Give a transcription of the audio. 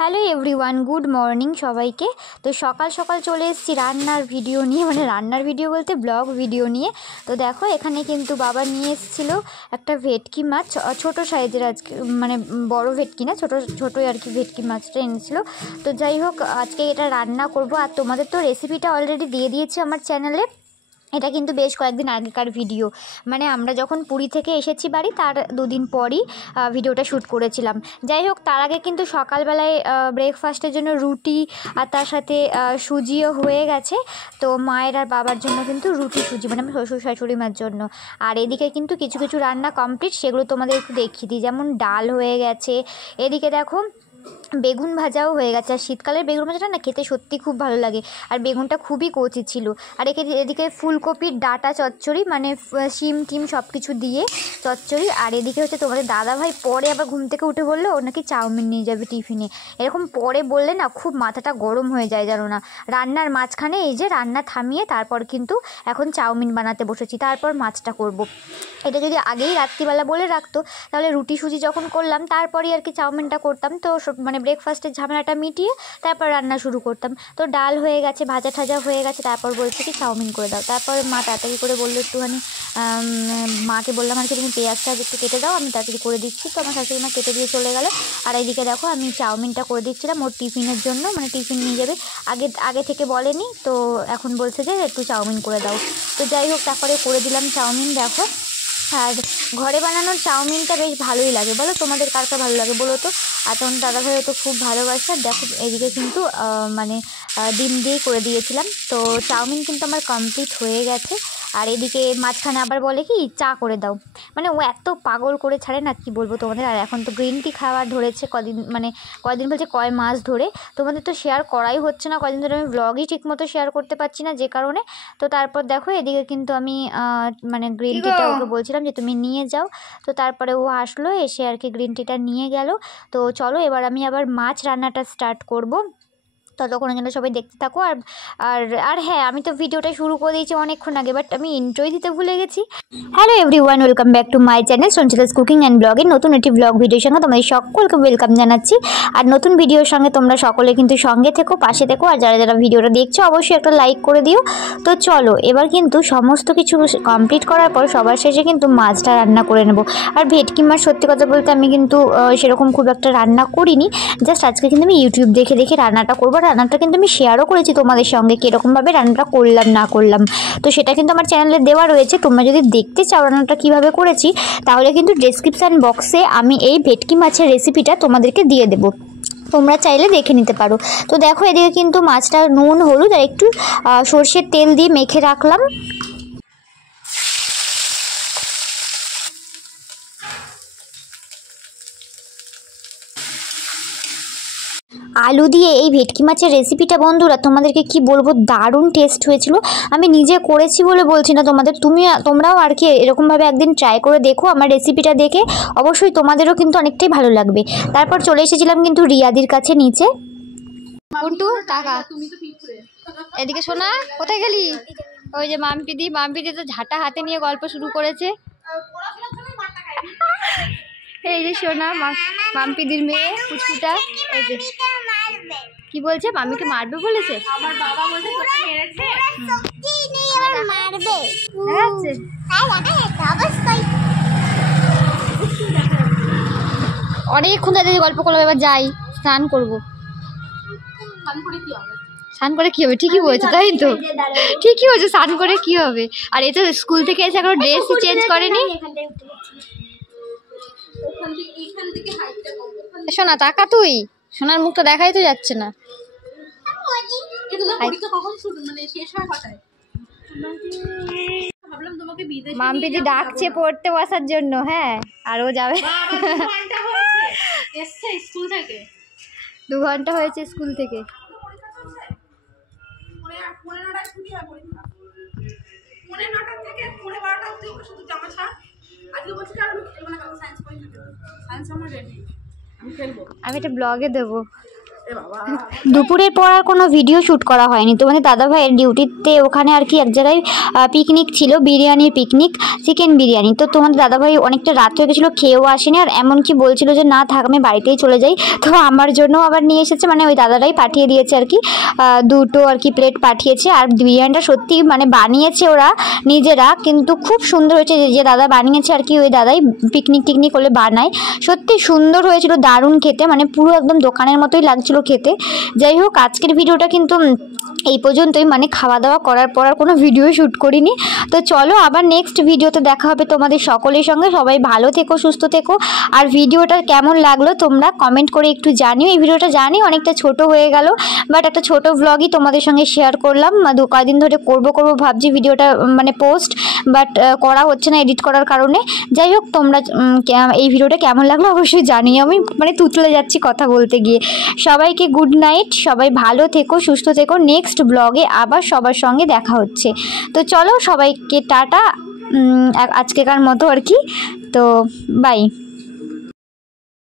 Hello everyone, good morning সবাইকে। তো সকাল সকাল চলে এসেছি রান্নার ভিডিও নিয়ে, মানে রান্নার ভিডিও বলতে ব্লগ ভিডিও নিয়ে। তো দেখো এখানে কিন্তু বাবা নিয়ে এসেছিলো একটা ভেটকি মাছ, ছোটো সাইজের, আজকে মানে বড় ভেটকি না, ছোটোই আর কি ভেটকি মাছটা এনেছিলো। তো যাই হোক, আজকে এটা রান্না করব। আর তোমাদের তো রেসিপিটা অলরেডি দিয়ে দিয়েছি আমার চ্যানেলে। এটা কিন্তু বেশ কয়েকদিন আগেকার ভিডিও, মানে আমরা যখন পুরী থেকে এসেছি বাড়ি তার দুদিন পরই ভিডিওটা শ্যুট করেছিলাম। যাই হোক, তার আগে কিন্তু সকালবেলায় ব্রেকফাস্টের জন্য রুটি আর তার সাথে সুজিও হয়ে গেছে। তো মায়ের আর বাবার জন্য কিন্তু রুটি সুজি, মানে আমার শ্বশুর শাশুড়ি মার জন্য। আর এদিকে কিন্তু কিছু কিছু রান্না কমপ্লিট, সেগুলো তোমাদের একটু দেখিয়ে দিই। যেমন ডাল হয়ে গেছে, এদিকে দেখো বেগুন ভাজাও হয়ে গেছে। আর শীতকালের বেগুন ভাজাটা না খেতে সত্যি খুব ভালো লাগে, আর বেগুনটা খুবই কচি ছিল। আর এদিকে ফুলকপির ডাঁটা চচ্চড়ি, মানে শিম টিম সব কিছু দিয়ে চচ্চড়ি। আর এদিকে হচ্ছে তোমাদের দাদাভাই পরে আবার ঘুম থেকে উঠে বললো ও নাকি চাউমিন নিয়ে যাবে টিফিনে। এরকম পরে বললে না খুব মাথাটা গরম হয়ে যায়, জানো না। রান্নার মাঝখানে এই যে রান্না থামিয়ে তারপর কিন্তু এখন চাউমিন বানাতে বসেছি, তারপর মাছটা করব। এটা যদি আগেই রাত্রিবেলা বলে রাখতো তাহলে রুটি সুজি যখন করলাম তারপরেই আর কি চাউমিনটা করতাম। তো মানে ব্রেকফাস্টের ঝামেলাটা মিটিয়ে তারপর রান্না শুরু করতাম। তো ডাল হয়ে গেছে, ভাজা ঠাজা হয়ে গেছে, তারপর বলছে কি চাউমিন করে দাও। তারপর মা তাড়াতাড়ি করে বললো একটুখানি, মাকে বললাম আর কি তুমি পেঁয়াজটা একটু কেটে দাও, আমি তাড়াতাড়ি করে দিচ্ছি। তো আমার শাশুড়ি মা কেটে দিয়ে চলে গেল। আর এইদিকে দেখো আমি চাউমিনটা করে দিচ্ছিলাম ওর টিফিনের জন্য, মানে টিফিন নিয়ে যাবে। আগে থেকে বলেনি, তো এখন বলছে যে একটু চাউমিন করে দাও। তো যাই হোক, তারপরে করে দিলাম চাউমিন। দেখো, আর ঘরে বানানোর চাউমিনটা বেশ ভালোই লাগে, বলো তোমাদের কার কার ভালো লাগে বলো তো। আর তখন দাদাভাই তো খুব ভালোবাসে। আর দেখো এদিকে কিন্তু মানে ডিম দিয়েই করে দিয়েছিলাম। তো চাউমিন কিন্তু আমার কমপ্লিট হয়ে গেছে। আর এদিকে মাঝখানে আবার বলে কি চা করে দাও, মানে ও এত পাগল করে ছাড়ে না, কি বলবো তোমাদের। আর এখন তো গ্রিন টি খাওয়ার ধরেছে কদিন বলছে কয় মাস ধরে। তোমাদের তো শেয়ার করাই হচ্ছে না কদিন ধরে, আমি ব্লগই ঠিকমতো শেয়ার করতে পারছি না যে কারণে। তো তারপর দেখো এদিকে কিন্তু আমি মানে গ্রিন টিটা ওকে বলছিলাম যে তুমি নিয়ে যাও। তো তারপরে ও আসলো, এসে আর কি গ্রিন টিটা নিয়ে গেল। তো চলো এবার আমি আবার মাছ রান্নাটা স্টার্ট করব। ততক্ষণের জন্য সবাই দেখতে থাকো। আর আর আর হ্যাঁ, আমি তো ভিডিওটা শুরু করে দিয়েছি অনেকক্ষণ আগে, বাট আমি ইন্ট্রোই দিতে ভুলে গেছি। Hello everyone, welcome back to my channel Sanchita's cooking and ব্লগের নতুন একটি ব্লগ ভিডিওর সঙ্গে তোমাদের সকলকে ওয়েলকাম জানাচ্ছি। আর নতুন ভিডিওর সঙ্গে তোমরা সকলে কিন্তু সঙ্গে থেকো, পাশে থেকো। আর যারা যারা ভিডিওটা দেখছো অবশ্যই একটা লাইক করে দিও। তো চলো এবার কিন্তু সমস্ত কিছু কমপ্লিট করার পর সবার শেষে কিন্তু মাছটা রান্না করে নেব। আর ভেটকি মাছ সত্যি কথা বলতে আমি কিন্তু সেরকম খুব একটা রান্না করিনি, জাস্ট আজকে কিন্তু আমি ইউটিউব দেখে দেখে রান্নাটা করবো। রান্নাটা কিন্তু আমি শেয়ারও করেছি তোমাদের সঙ্গে কীরকমভাবে রান্নাটা করলাম না করলাম, তো সেটা কিন্তু আমার চ্যানেলে দেওয়া রয়েছে। তোমরা যদি দেখতে চাও রান্নাটা কীভাবে করেছি তাহলে কিন্তু ডেসক্রিপশান বক্সে আমি এই ভেটকি মাছের রেসিপিটা তোমাদেরকে দিয়ে দেবো, তোমরা চাইলে দেখে নিতে পারো। তো দেখো এদিকে কিন্তু মাছটা নুন হলুদ আর একটু সর্ষের তেল দিয়ে মেখে রাখলাম। আলু দিয়ে এই ভেটকি মাছের রেসিপিটা বন্ধুরা তোমাদেরকে কি বলবো, দারুণ টেস্ট হয়েছিল। আমি নিজে করেছি বলে বলছি না তোমাদের, তোমরাও আর কি এরকমভাবে একদিন ট্রাই করে দেখো আমার রেসিপিটা দেখে, অবশ্যই তোমাদেরও কিন্তু অনেকটাই ভালো লাগবে। তারপর চলে এসেছিলাম কিন্তু রিয়াদির কাছে নিচে। কুন্টু কাকা, এদিকে শোনা, কোথায় গেলি? ওই যে মাম্পিদি তো ঝাঁটা হাতে নিয়ে গল্প শুরু করেছে। এই যে সোনা, মাম্পিদির মেয়ে পুচকুটা, এই যে কি বলছে, মাম্মিকে মারবে বলেছে। আমার বাবা বলছে তোকে মেরেছে, শক্তি নেই আর মারবে। অনেকক্ষণ ধরে গল্প করলাম, এবার যাই স্নান করবো। স্নান করে কি হবে, ঠিকই বলছে, তাই তো ঠিকই বলছে, স্নান করে কি হবে। আর এই তো স্কুল থেকে এসে এখনো ড্রেস চেঞ্জ করেনি। শোনা তাকা, তুই সোনার মুখটা দেখাই তো যাচ্ছে না। মাম্পিদি ডাকছে পড়তে বসার জন্য, হ্যাঁ, আর ও যাবে। 2 ঘন্টা হয়েছে স্কুল থেকে। আমি একটা ব্লগে দেবো। দুপুরের পর আর কোনো ভিডিও শ্যুট করা হয়নি। তোমাদের দাদাভাইয়ের ডিউটিতে ওখানে আর কি এক জায়গায় পিকনিক ছিল, বিরিয়ানির পিকনিক, চিকেন বিরিয়ানি। তো তোমাদের দাদাভাই অনেকটা রাত হয়ে গেছিলো, খেয়েও আসেনি, আর এমনকি বলছিল যে না থাক আমি বাড়িতেই চলে যাই। তো আমার জন্য আবার নিয়ে এসেছে, মানে ওই দাদারাই পাঠিয়ে দিয়েছে আর কি, দুটো আর কি প্লেট পাঠিয়েছে। আর বিরিয়ানিটা সত্যি মানে বানিয়েছে ওরা নিজেরা, কিন্তু খুব সুন্দর হয়েছে। যে দাদা বানিয়েছে আর কি, ওই দাদাই পিকনিক টিকনিক হলে বানায়, সত্যি সুন্দর হয়েছিল, দারুণ খেতে, মানে পুরো একদম দোকানের মতোই লাগছিল খেতে। যাই হোক, আজকের ভিডিওটা কিন্তু এই পর্যন্তই, মানে খাওয়া দাওয়া করার পর আর কোনো ভিডিও শ্যুট করিনি। তো চলো আবার নেক্সট ভিডিওতে দেখা হবে তোমাদের সকলের সঙ্গে। সবাই ভালো থেকো, সুস্থ থেকো। আর ভিডিওটা কেমন লাগলো তোমরা কমেন্ট করে একটু জানিও। এই ভিডিওটা জানি অনেকটা ছোট হয়ে গেল, বাট একটা ছোট ভ্লগই তোমাদের সঙ্গে শেয়ার করলাম। কয়েকদিন ধরে করবো ভাবছি ভিডিওটা, মানে পোস্ট, বাট করা হচ্ছে না এডিট করার কারণে। যাই হোক, তোমরা এই ভিডিওটা কেমন লাগলো অবশ্যই জানিও। আমি মানে তুতলে যাচ্ছি কথা বলতে গিয়ে। সবাইকে গুড নাইট, সবাই ভালো থেকো, সুস্থ থেকো। নেক্সট ব্লগে আবার সবার সঙ্গে দেখা হচ্ছে। তো চলো সবাইকে টাটা আজকেকার মতো আর কি। তো বাই।